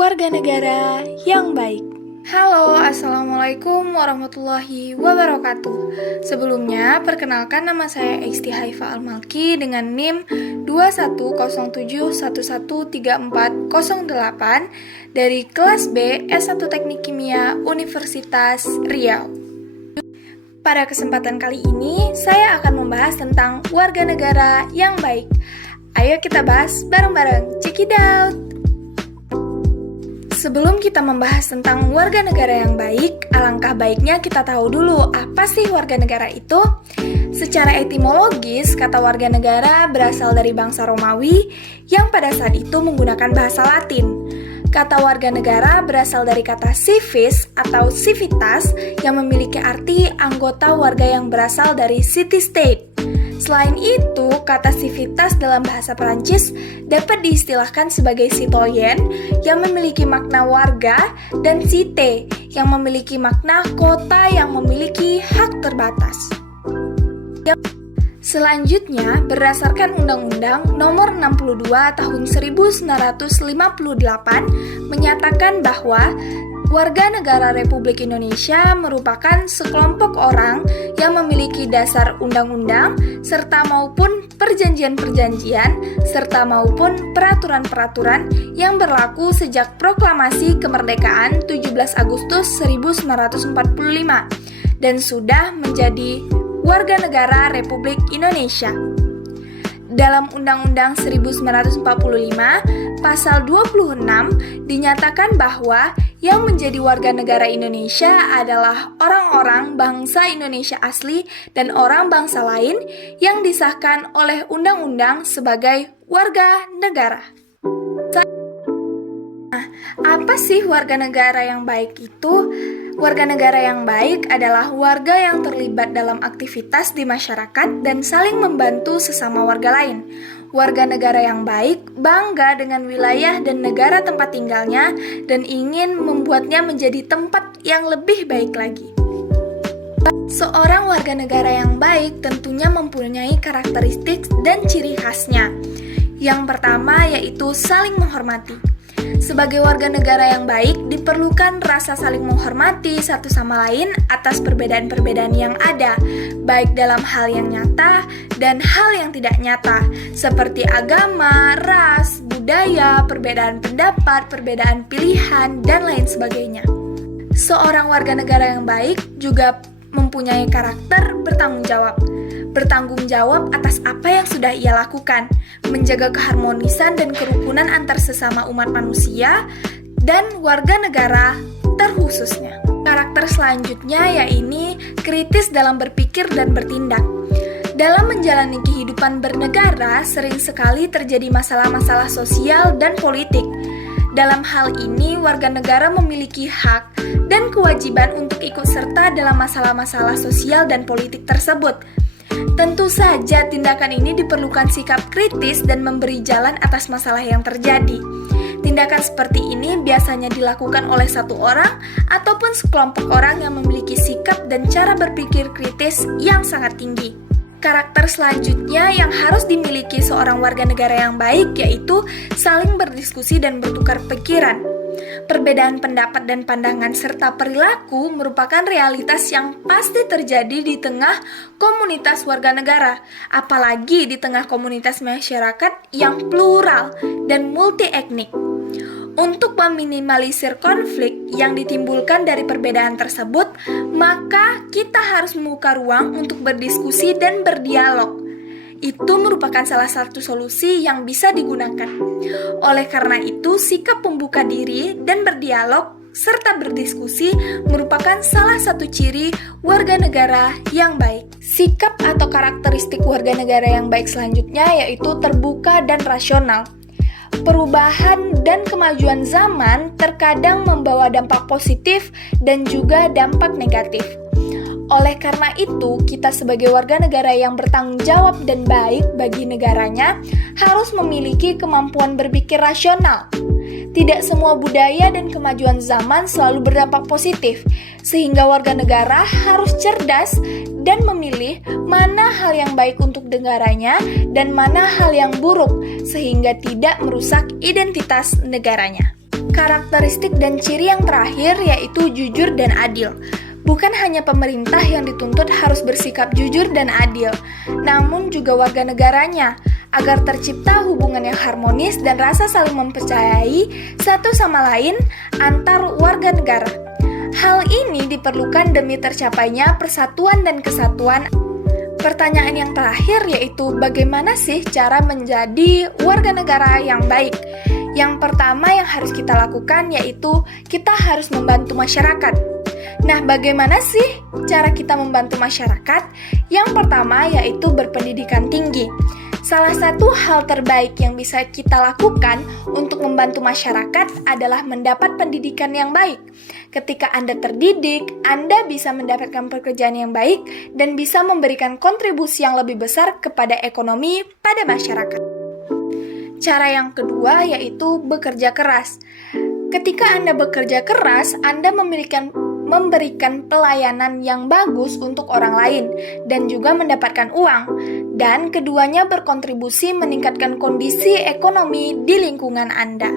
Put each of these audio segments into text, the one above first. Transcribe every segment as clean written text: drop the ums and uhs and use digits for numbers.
Warga negara yang baik. Halo, Assalamualaikum warahmatullahi wabarakatuh. Sebelumnya, perkenalkan nama saya Eksti Haifa Al-Malki dengan NIM 2107113408 dari kelas B S1 Teknik Kimia Universitas Riau. Pada kesempatan kali ini, saya akan membahas tentang warga negara yang baik. Ayo kita bahas bareng-bareng. Check it out! Sebelum kita membahas tentang warga negara yang baik, alangkah baiknya kita tahu dulu apa sih warga negara itu. Secara etimologis, kata warga negara berasal dari bangsa Romawi yang pada saat itu menggunakan bahasa Latin. Kata warga negara berasal dari kata civis atau civitas yang memiliki arti anggota warga yang berasal dari city-state. Selain itu, kata civitas dalam bahasa Perancis dapat diistilahkan sebagai citoyen yang memiliki makna warga dan cité yang memiliki makna kota yang memiliki hak terbatas. Selanjutnya, berdasarkan Undang-Undang Nomor 62 Tahun 1958 menyatakan bahwa warga negara Republik Indonesia merupakan sekelompok orang yang memiliki dasar undang-undang serta maupun perjanjian-perjanjian serta maupun peraturan-peraturan yang berlaku sejak proklamasi kemerdekaan 17 Agustus 1945 dan sudah menjadi warga negara Republik Indonesia. Dalam Undang-Undang 1945, Pasal 26 dinyatakan bahwa yang menjadi warga negara Indonesia adalah orang-orang bangsa Indonesia asli dan orang bangsa lain yang disahkan oleh undang-undang sebagai warga negara. Nah, apa sih warga negara yang baik itu? Warga negara yang baik adalah warga yang terlibat dalam aktivitas di masyarakat dan saling membantu sesama warga lain. Warga negara yang baik bangga dengan wilayah dan negara tempat tinggalnya dan ingin membuatnya menjadi tempat yang lebih baik lagi. Seorang warga negara yang baik tentunya mempunyai karakteristik dan ciri khasnya. Yang pertama yaitu saling menghormati. Sebagai warga negara yang baik, diperlukan rasa saling menghormati satu sama lain atas perbedaan-perbedaan yang ada, baik dalam hal yang nyata dan hal yang tidak nyata, seperti agama, ras, budaya, perbedaan pendapat, perbedaan pilihan, dan lain sebagainya. Seorang warga negara yang baik juga mempunyai karakter bertanggung jawab. Bertanggung jawab atas apa yang sudah ia lakukan, menjaga keharmonisan dan kerukunan antar sesama umat manusia dan warga negara terkhususnya. Karakter selanjutnya yaitu kritis dalam berpikir dan bertindak. Dalam menjalani kehidupan bernegara, sering sekali terjadi masalah-masalah sosial dan politik. Dalam hal ini, warga negara memiliki hak dan kewajiban untuk ikut serta dalam masalah-masalah sosial dan politik tersebut. Tentu saja tindakan ini diperlukan sikap kritis dan memberi jalan atas masalah yang terjadi. Tindakan seperti ini biasanya dilakukan oleh satu orang ataupun sekelompok orang yang memiliki sikap dan cara berpikir kritis yang sangat tinggi. Karakter selanjutnya yang harus dimiliki seorang warga negara yang baik yaitu saling berdiskusi dan bertukar pikiran. Perbedaan pendapat dan pandangan serta perilaku merupakan realitas yang pasti terjadi di tengah komunitas warga negara, apalagi di tengah komunitas masyarakat yang plural dan multi-etnik. Untuk meminimalisir konflik yang ditimbulkan dari perbedaan tersebut, maka kita harus membuka ruang untuk berdiskusi dan berdialog. Itu merupakan salah satu solusi yang bisa digunakan. Oleh karena itu, sikap membuka diri dan berdialog serta berdiskusi merupakan salah satu ciri warga negara yang baik. Sikap atau karakteristik warga negara yang baik selanjutnya yaitu terbuka dan rasional. Perubahan dan kemajuan zaman terkadang membawa dampak positif dan juga dampak negatif. Oleh karena itu, kita sebagai warga negara yang bertanggung jawab dan baik bagi negaranya harus memiliki kemampuan berpikir rasional. Tidak semua budaya dan kemajuan zaman selalu berdampak positif, sehingga warga negara harus cerdas dan memilih mana hal yang baik untuk negaranya dan mana hal yang buruk, sehingga tidak merusak identitas negaranya. Karakteristik dan ciri yang terakhir yaitu jujur dan adil. Bukan hanya pemerintah yang dituntut harus bersikap jujur dan adil, namun juga warga negaranya, agar tercipta hubungan yang harmonis dan rasa saling mempercayai satu sama lain antar warga negara. Hal ini diperlukan demi tercapainya persatuan dan kesatuan. Pertanyaan yang terakhir yaitu bagaimana sih cara menjadi warga negara yang baik? Yang pertama yang harus kita lakukan yaitu kita harus membantu masyarakat. Nah, bagaimana sih cara kita membantu masyarakat? Yang pertama yaitu berpendidikan tinggi. Salah satu hal terbaik yang bisa kita lakukan untuk membantu masyarakat adalah mendapat pendidikan yang baik. Ketika Anda terdidik, Anda bisa mendapatkan pekerjaan yang baik dan bisa memberikan kontribusi yang lebih besar kepada ekonomi pada masyarakat. Cara yang kedua yaitu bekerja keras. Ketika Anda bekerja keras, Anda memberikan pelayanan yang bagus untuk orang lain dan juga mendapatkan uang. Dan keduanya berkontribusi meningkatkan kondisi ekonomi di lingkungan Anda.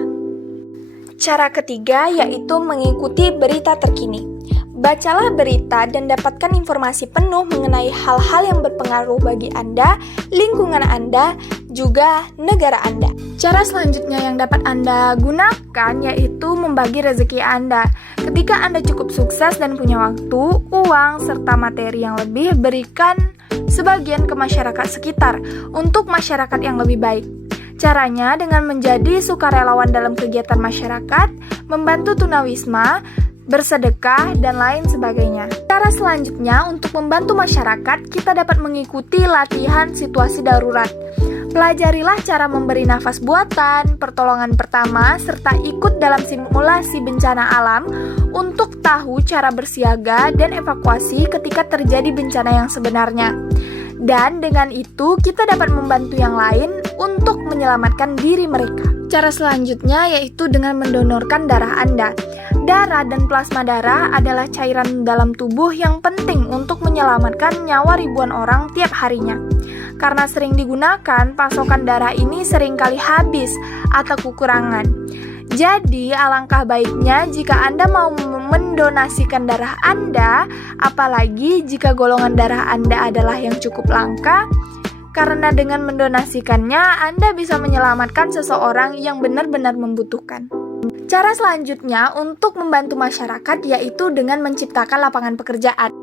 Cara ketiga yaitu mengikuti berita terkini. Bacalah berita dan dapatkan informasi penuh mengenai hal-hal yang berpengaruh bagi Anda, lingkungan Anda, juga negara Anda. Cara selanjutnya yang dapat Anda gunakan yaitu membagi rezeki Anda. Ketika Anda cukup sukses dan punya waktu, uang, serta materi yang lebih, berikan sebagian ke masyarakat sekitar untuk masyarakat yang lebih baik. Caranya dengan menjadi sukarelawan dalam kegiatan masyarakat, membantu tunawisma, bersedekah, dan lain sebagainya. Cara selanjutnya untuk membantu masyarakat, kita dapat mengikuti latihan situasi darurat. Pelajarilah cara memberi nafas buatan, pertolongan pertama, serta ikut dalam simulasi bencana alam untuk tahu cara bersiaga dan evakuasi ketika terjadi bencana yang sebenarnya. Dan dengan itu kita dapat membantu yang lain untuk menyelamatkan diri mereka. Cara selanjutnya yaitu dengan mendonorkan darah Anda. Darah dan plasma darah adalah cairan dalam tubuh yang penting untuk menyelamatkan nyawa ribuan orang tiap harinya. Karena sering digunakan, pasokan darah ini seringkali habis atau kekurangan. Jadi, alangkah baiknya jika Anda mau mendonasikan darah Anda, apalagi jika golongan darah Anda adalah yang cukup langka, karena dengan mendonasikannya, Anda bisa menyelamatkan seseorang yang benar-benar membutuhkan. Cara selanjutnya untuk membantu masyarakat yaitu dengan menciptakan lapangan pekerjaan.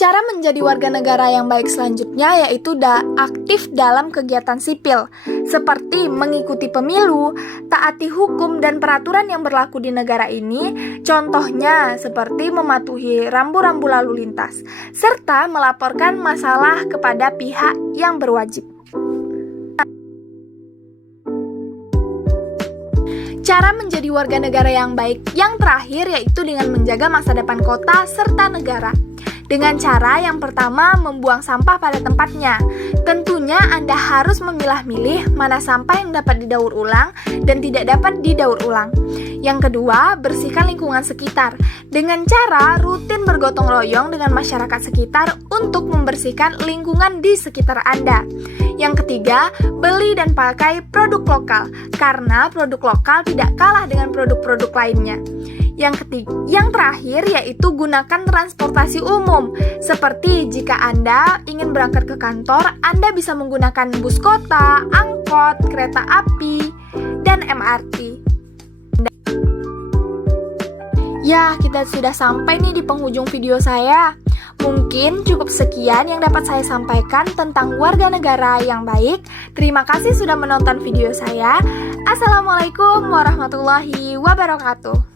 Cara menjadi warga negara yang baik selanjutnya yaitu aktif dalam kegiatan sipil, seperti mengikuti pemilu, taati hukum dan peraturan yang berlaku di negara ini, contohnya seperti mematuhi rambu-rambu lalu lintas, serta melaporkan masalah kepada pihak yang berwajib. Cara menjadi warga negara yang baik yang terakhir yaitu dengan menjaga masa depan kota serta negara. Dengan cara yang pertama, membuang sampah pada tempatnya. Tentunya Anda harus memilah-milih mana sampah yang dapat didaur ulang dan tidak dapat didaur ulang. Yang kedua, bersihkan lingkungan sekitar. Dengan cara rutin bergotong royong dengan masyarakat sekitar untuk membersihkan lingkungan di sekitar Anda. Yang ketiga, beli dan pakai produk lokal, karena produk lokal tidak kalah dengan produk-produk lainnya. Yang terakhir yaitu gunakan transportasi umum. Seperti jika Anda ingin berangkat ke kantor, Anda bisa menggunakan bus kota, angkot, kereta api, dan MRT. Ya, kita sudah sampai nih di penghujung video saya. Mungkin cukup sekian yang dapat saya sampaikan tentang warga negara yang baik. Terima kasih sudah menonton video saya. Assalamualaikum warahmatullahi wabarakatuh.